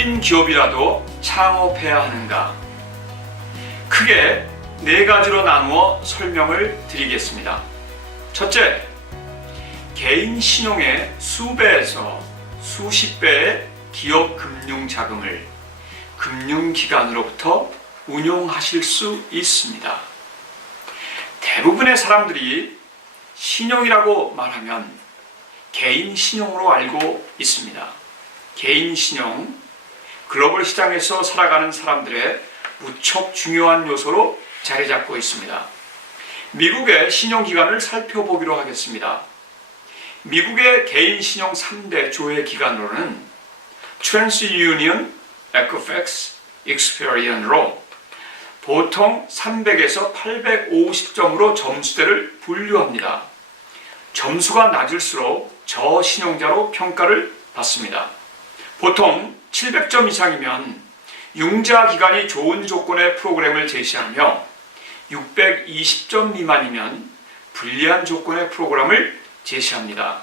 위기인 기업이라도 창업해야 하는가? 크게 네 가지로 나누어 설명을 드리겠습니다. 첫째, 개인 신용의 수배에서 수십 배의 기업 금융 자금을 금융기관으로부터 운용하실 수 있습니다. 대부분의 사람들이 신용이라고 말하면 개인 신용으로 알고 있습니다. 개인 신용, 글로벌 시장에서 살아가는 사람들의 무척 중요한 요소로 자리 잡고 있습니다. 미국의 신용기관을 살펴보기로 하겠습니다. 미국의 개인 신용 3대 조회 기관으로는 TransUnion, Equifax, Experian으로 보통 300에서 850점으로 점수대를 분류합니다. 점수가 낮을수록 저신용자로 평가를 받습니다. 보통 700점 이상이면 융자 기관이 좋은 조건의 프로그램을 제시하며 620점 미만이면 불리한 조건의 프로그램을 제시합니다.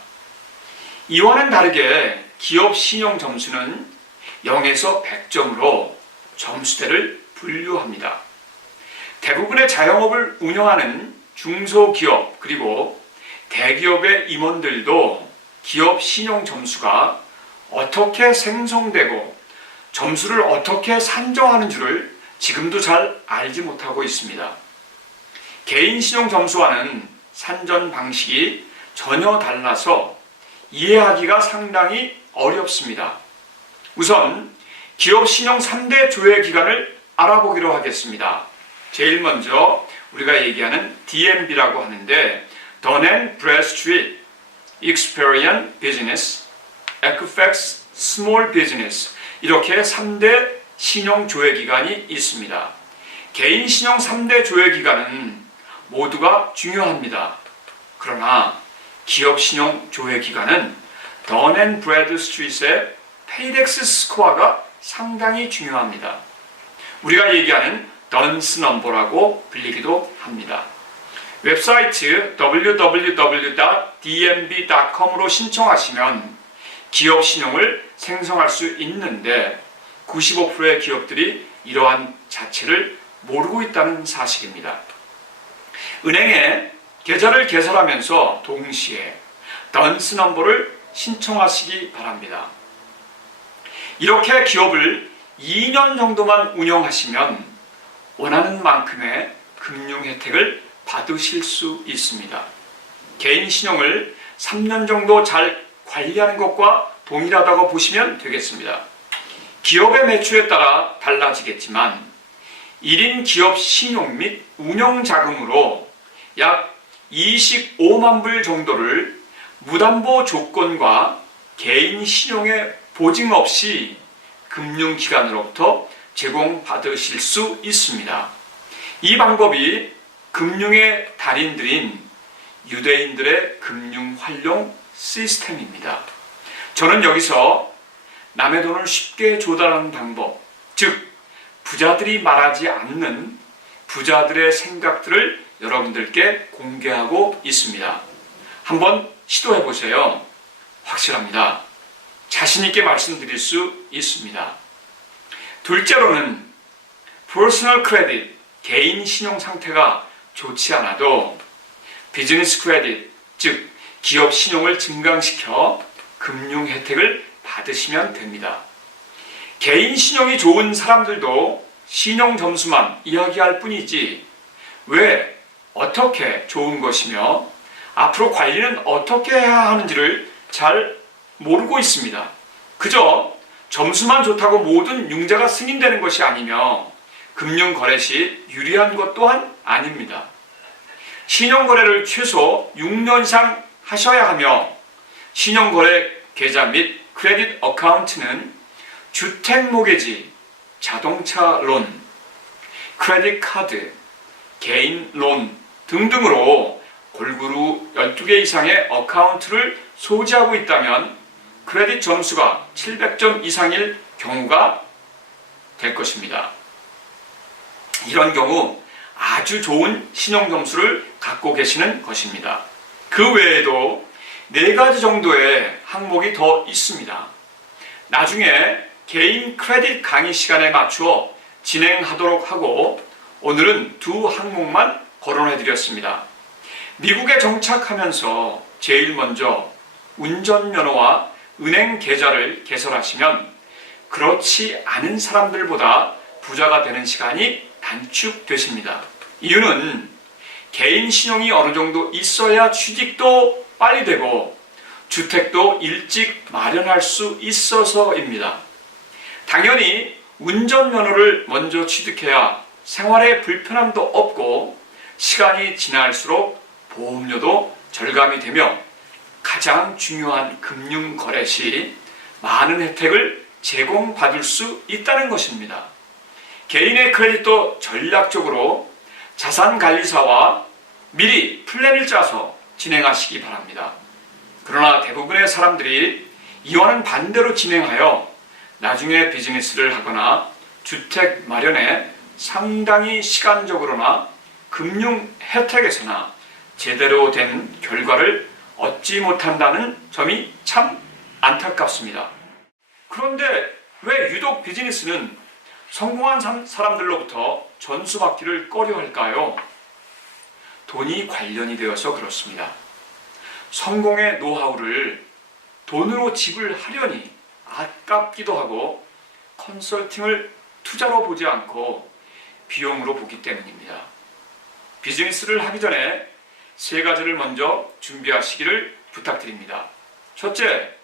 이와는 다르게 기업 신용 점수는 0에서 100점으로 점수대를 분류합니다. 대부분의 자영업을 운영하는 중소기업 그리고 대기업의 임원들도 기업 신용 점수가 어떻게 생성되고 점수를 어떻게 산정하는 줄을 지금도 잘 알지 못하고 있습니다. 개인 신용 점수와는 산전 방식이 전혀 달라서 이해하기가 상당히 어렵습니다. 우선 기업 신용 3대 조회 기관을 알아보기로 하겠습니다. 제일 먼저 우리가 얘기하는 DNB라고 하는데 Dun & Bradstreet, Experian Business, Equifax Small Business 이렇게 3대 신용 조회 기관이 있습니다. 개인 신용 3대 조회 기관은 모두가 중요합니다. 그러나 기업 신용 조회 기관은 Dun & Bradstreet의 페이덱스 스코어가 상당히 중요합니다. 우리가 얘기하는 던스 넘버라고 불리기도 합니다. 웹사이트 www.dnb.com으로 신청하시면 기업 신용을 생성할 수 있는데 95%의 기업들이 이러한 자체를 모르고 있다는 사실입니다. 은행에 계좌를 개설하면서 동시에 던스 넘버를 신청하시기 바랍니다. 이렇게 기업을 2년 정도만 운영하시면 원하는 만큼의 금융 혜택을 받으실 수 있습니다. 개인 신용을 3년 정도 잘 관리하는 것과 동일하다고 보시면 되겠습니다. 기업의 매출에 따라 달라지겠지만 1인 기업 신용 및 운영 자금으로 약 25만 불 정도를 무담보 조건과 개인 신용의 보증 없이 금융기관으로부터 제공받으실 수 있습니다. 이 방법이 금융의 달인들인 유대인들의 금융 활용 시스템입니다. 저는 여기서 남의 돈을 쉽게 조달하는 방법, 즉 부자들이 말하지 않는 부자들의 생각들을 여러분들께 공개하고 있습니다. 한번 시도해 보세요. 확실합니다. 자신 있게 말씀드릴 수 있습니다. 둘째로는 퍼스널 크레딧, 개인 신용 상태가 좋지 않아도 비즈니스 크레딧, 즉 기업 신용을 증강시켜 금융 혜택을 받으시면 됩니다. 개인 신용이 좋은 사람들도 신용 점수만 이야기할 뿐이지 왜, 어떻게 좋은 것이며 앞으로 관리는 어떻게 해야 하는지를 잘 모르고 있습니다. 그저 점수만 좋다고 모든 융자가 승인되는 것이 아니며 금융거래 시 유리한 것 또한 아닙니다. 신용거래를 최소 6년 이상 하셔야 하며 신용거래 계좌 및 크레딧 어카운트는 주택 모기지, 자동차 론, 크레딧 카드, 개인 론 등등으로 골고루 12개 이상의 어카운트를 소지하고 있다면 크레딧 점수가 700점 이상일 경우가 될 것입니다. 이런 경우 아주 좋은 신용 점수를 갖고 계시는 것입니다. 그 외에도 4가지 정도의 항목이 더 있습니다. 나중에 개인 크레딧 강의 시간에 맞추어 진행하도록 하고 오늘은 두 항목만 거론해드렸습니다. 미국에 정착하면서 제일 먼저 운전면허와 은행 계좌를 개설하시면 그렇지 않은 사람들보다 부자가 되는 시간이 단축되십니다. 이유는 개인 신용이 어느 정도 있어야 취직도 빨리 되고 주택도 일찍 마련할 수 있어서입니다. 당연히 운전면허를 먼저 취득해야 생활에 불편함도 없고 시간이 지날수록 보험료도 절감이 되며 가장 중요한 금융거래 시 많은 혜택을 제공받을 수 있다는 것입니다. 개인의 크레딧도 전략적으로 자산관리사와 미리 플랜을 짜서 진행하시기 바랍니다. 그러나 대부분의 사람들이 이와는 반대로 진행하여 나중에 비즈니스를 하거나 주택 마련에 상당히 시간적으로나 금융 혜택에서나 제대로 된 결과를 얻지 못한다는 점이 참 안타깝습니다. 그런데 왜 유독 비즈니스는 성공한 사람들로부터 전수받기를 꺼려할까요? 돈이 관련이 되어서 그렇습니다. 성공의 노하우를 돈으로 지불하려니 아깝기도 하고 컨설팅을 투자로 보지 않고 비용으로 보기 때문입니다. 비즈니스를 하기 전에 세 가지를 먼저 준비하시기를 부탁드립니다. 첫째,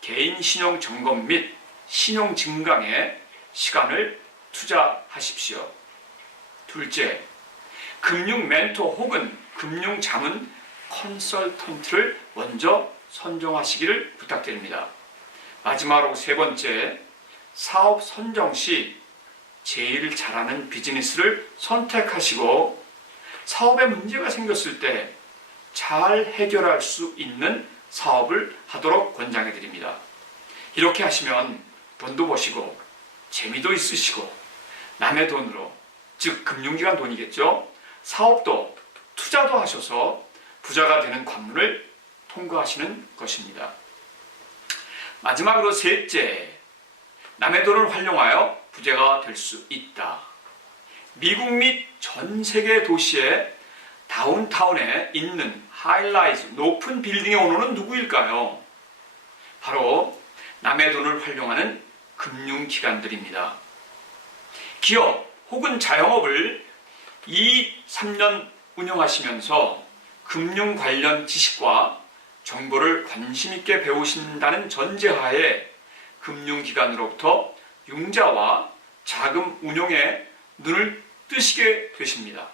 개인 신용 점검 및 신용 증강에 시간을 투자하십시오. 둘째, 금융 멘토 혹은 금융 자문 컨설턴트를 먼저 선정하시기를 부탁드립니다. 마지막으로 세 번째, 사업 선정 시 제일 잘하는 비즈니스를 선택하시고 사업에 문제가 생겼을 때 잘 해결할 수 있는 사업을 하도록 권장해 드립니다. 이렇게 하시면 돈도 버시고 재미도 있으시고 남의 돈으로, 즉 금융기관 돈이겠죠. 사업도 투자도 하셔서 부자가 되는 관문을 통과하시는 것입니다. 마지막으로 셋째, 남의 돈을 활용하여 부자가 될 수 있다. 미국 및 전 세계 도시의 다운타운에 있는 하이라이즈 높은 빌딩의 오너는 누구일까요? 바로 남의 돈을 활용하는 금융기관들입니다. 기업 혹은 자영업을 2-3년 운영하시면서 금융 관련 지식과 정보를 관심 있게 배우신다는 전제하에 금융기관으로부터 융자와 자금 운용에 눈을 뜨시게 되십니다.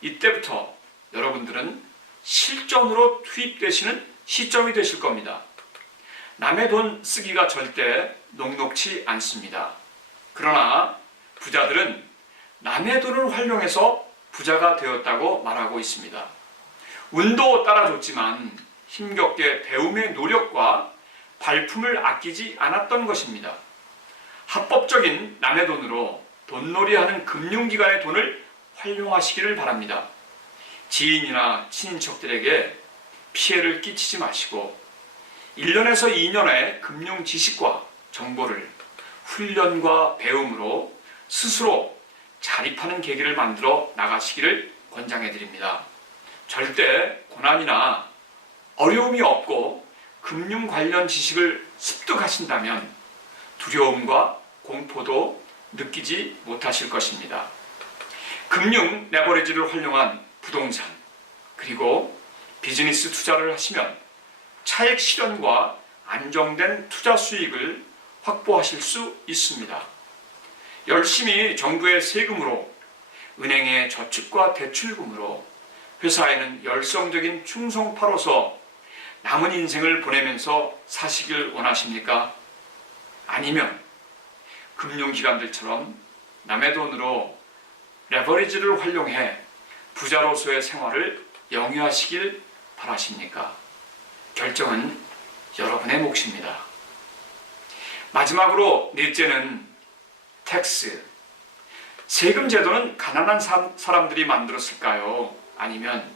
이때부터 여러분들은 실전으로 투입되시는 시점이 되실 겁니다. 남의 돈 쓰기가 절대 녹록지 않습니다. 그러나 부자들은 남의 돈을 활용해서 부자가 되었다고 말하고 있습니다. 운도 따라줬지만 힘겹게 배움의 노력과 발품을 아끼지 않았던 것입니다. 합법적인 남의 돈으로 돈놀이하는 금융기관의 돈을 활용하시기를 바랍니다. 지인이나 친인척들에게 피해를 끼치지 마시고 1년에서 2년의 금융 지식과 정보를 훈련과 배움으로 스스로 자립하는 계기를 만들어 나가시기를 권장해 드립니다. 절대 고난이나 어려움이 없고 금융 관련 지식을 습득하신다면 두려움과 공포도 느끼지 못하실 것입니다. 금융 레버리지를 활용한 부동산 그리고 비즈니스 투자를 하시면 차익 실현과 안정된 투자 수익을 확보하실 수 있습니다. 열심히 정부의 세금으로, 은행의 저축과 대출금으로, 회사에는 열성적인 충성파로서 남은 인생을 보내면서 사시길 원하십니까? 아니면 금융기관들처럼 남의 돈으로 레버리지를 활용해 부자로서의 생활을 영위하시길 바라십니까? 결정은 여러분의 몫입니다. 마지막으로 넷째는 텍스. 세금 제도는 가난한 사람들이 만들었을까요? 아니면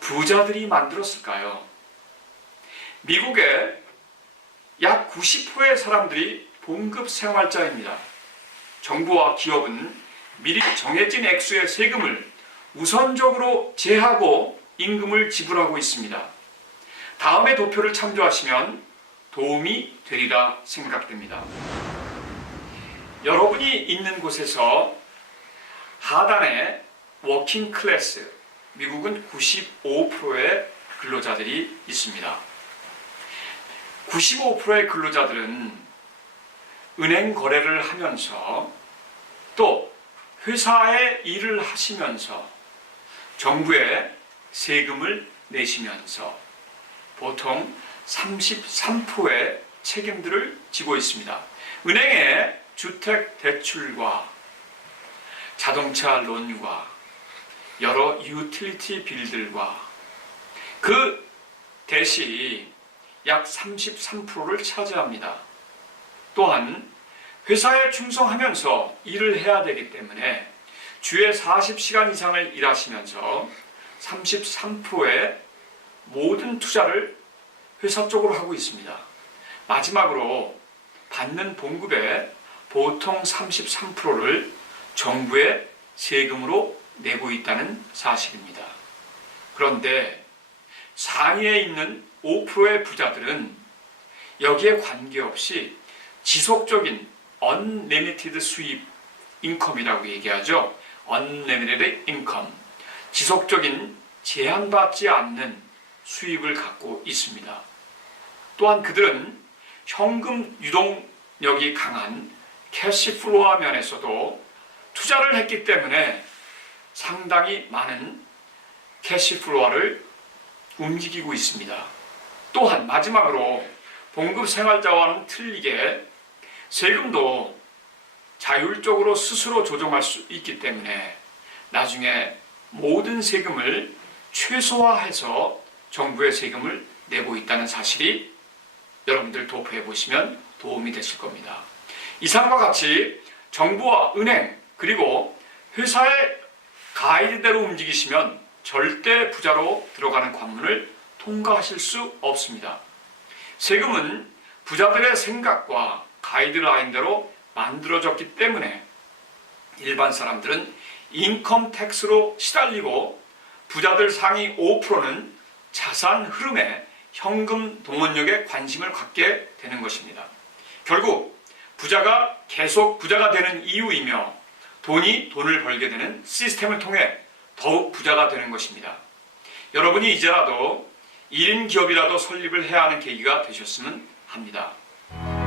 부자들이 만들었을까요? 미국의 약 90%의 사람들이 봉급생활자입니다. 정부와 기업은 미리 정해진 액수의 세금을 우선적으로 제하고 임금을 지불하고 있습니다. 다음의 도표를 참조하시면 도움이 되리라 생각됩니다. 여러분이 있는 곳에서 하단에 워킹 클래스, 미국은 95%의 근로자들이 있습니다. 95%의 근로자들은 은행 거래를 하면서 또 회사에 일을 하시면서 정부에 세금을 내시면서 보통 33%의 책임들을 지고 있습니다. 은행의 주택 대출과 자동차 론과 여러 유틸리티 빌들과 그 대시 약 33%를 차지합니다. 또한 회사에 충성하면서 일을 해야 되기 때문에 주에 40시간 이상을 일하시면서 33%의 모든 투자를 회사 쪽으로 하고 있습니다. 마지막으로 받는 봉급의 보통 33%를 정부에 세금으로 내고 있다는 사실입니다. 그런데 상위에 있는 5%의 부자들은 여기에 관계없이 지속적인 unlimited 수입 인컴이라고 얘기하죠. unlimited income, 지속적인 제한받지 않는 수입을 갖고 있습니다. 또한 그들은 현금 유동력이 강한 캐시플로우 면에서도 투자를 했기 때문에 상당히 많은 캐시플로우를 움직이고 있습니다. 또한 마지막으로 봉급 생활자와는 틀리게 세금도 자율적으로 스스로 조정할 수 있기 때문에 나중에 모든 세금을 최소화해서 정부의 세금을 내고 있다는 사실이 여러분들 도표해 보시면 도움이 되실 겁니다. 이상과 같이 정부와 은행 그리고 회사의 가이드대로 움직이시면 절대 부자로 들어가는 관문을 통과하실 수 없습니다. 세금은 부자들의 생각과 가이드라인대로 만들어졌기 때문에 일반 사람들은 인컴 텍스로 시달리고 부자들 상위 5%는 자산 흐름에 현금 동원력에 관심을 갖게 되는 것입니다. 결국 부자가 계속 부자가 되는 이유이며 돈을 벌게 되는 시스템을 통해 더욱 부자가 되는 것입니다. 여러분이 이제라도 1인 기업이라도 설립을 해야 하는 계기가 되셨으면 합니다.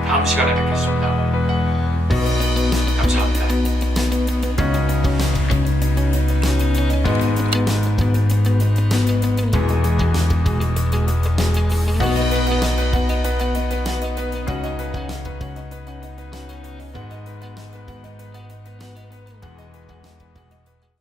다음 시간에 뵙겠습니다.